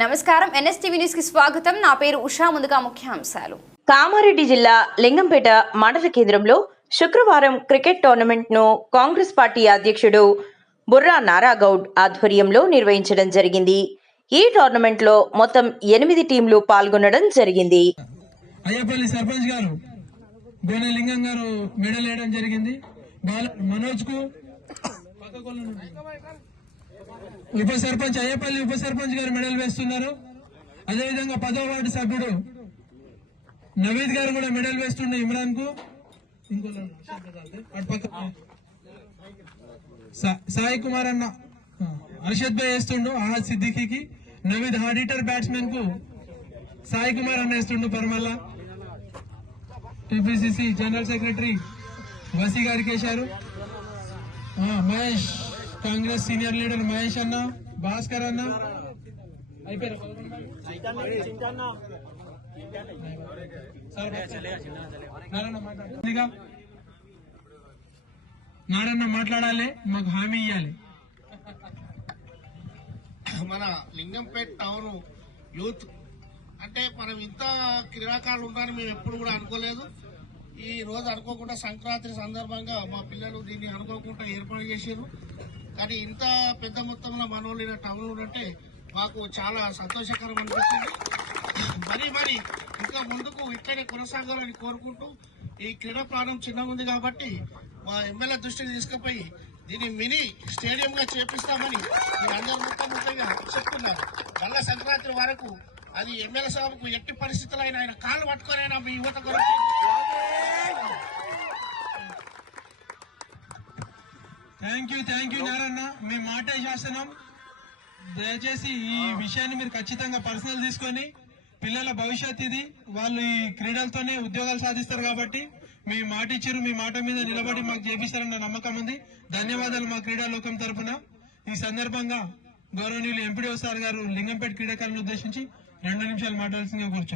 నమస్కారం NSTV news కి స్వాగతం. నా పేరు ఉషా. ముందుగా ముఖ్యాంశాలు. కామారెడ్డి జిల్లా లింగంపేట మండల కేంద్రంలో శుక్రవారం క్రికెట్ టోర్నమెంట్ ను కాంగ్రెస్ పార్టీ అధ్యక్షుడు బుర్రా నారాగౌడ్ ఆధ్వర్యంలో నిర్వహించడం జరిగింది. ఈ టోర్నమెంట్ లో మొత్తం 8 టీంలు పాల్గొనడం జరిగింది. అయ్యపల్లి సర్పంచ్ గారు గోనె లింగం గారు మెడల్ వేయడం జరిగింది. మనోజ్ కు ఉప సర్పంచ్ అయ్యపల్లి ఉప సర్పంచ్ గారు మెడల్ వేస్తున్నారు. అదేవిధంగా 10వ వార్డు సభ్యుడు నవీద్ గారు కూడా మెడల్ వేస్తుండే ఇమ్రాన్ కు. సాయి కుమార్ అన్న అర్షద్ భాయ్ వేస్తుండు ఆహద్ సిద్దికి. నవీద్ ఆడిటర్ బ్యాట్స్మెన్ కు సాయి కుమార్ అన్న వేస్తుండు పరమల్లా. టిపిసిసి జనరల్ సెక్రటరీ వసీ గారికి వేశారు. మహేష్ కాంగ్రెస్ సీనియర్ లీడర్ మహేష్ అన్న, భాస్కర్ అన్న అయిపోయారు. నాడన్న మాట్లాడాలి, మాకు హామీ ఇవ్వాలి. మన లింగంపేట టౌన్ యూత్ అంటే మనం ఇంత క్రీడాకారులు ఉంటారని మేము ఎప్పుడు కూడా అనుకోలేదు. ఈ రోజు అనుకోకుండా సంక్రాంతి సందర్భంగా మా పిల్లలు దీన్ని అనుకోకుండా ఏర్పాటు చేశారు. కానీ ఇంత పెద్ద మొత్తంలో మనోళ్ళు టౌన్ ఉంటే మాకు చాలా సంతోషకరం అనిపిస్తుంది. మరి ఇంకా ముందుకు ఇట్లనే కొనసాగాలని కోరుకుంటూ ఈ క్రీడా ప్రాణం చిన్నగా ఉంది కాబట్టి మా ఎమ్మెల్యే దృష్టికి తీసుకుపోయి దీన్ని మినీ స్టేడియం గా చేపిస్తామని మీరందరూ ముఖ్యంగా చెప్తున్నారు. మళ్ళా సంక్రాంతి వరకు అది ఎమ్మెల్యే సభకు ఎట్టి పరిస్థితుల్లో ఆయన కాళ్ళు పట్టుకొనైనా మీ యువత కొరకు. Thank you నారన్న. మీ మాటే శాసనం. దయచేసి ఈ విషయాన్ని మీరు ఖచ్చితంగా పర్సనల్ తీసుకొని పిల్లల భవిష్యత్ ఇది. వాళ్ళు ఈ క్రీడలతోనే ఉద్యోగాలు సాధిస్తారు కాబట్టి మీ మాట ఇచ్చారు. మీ మాట మీద నిలబడి మాకు చేపిస్తారన్న నమ్మకం ఉంది. ధన్యవాదాలు మా క్రీడాలోకం తరఫున. ఈ సందర్భంగా గౌరవనీయులు ఎంపీడీఓ సార్ గారు లింగంపేట క్రీడాకారులను ఉద్దేశించి 2 నిమిషాలు మాట్లాడాల్సిందిగా కూర్చో.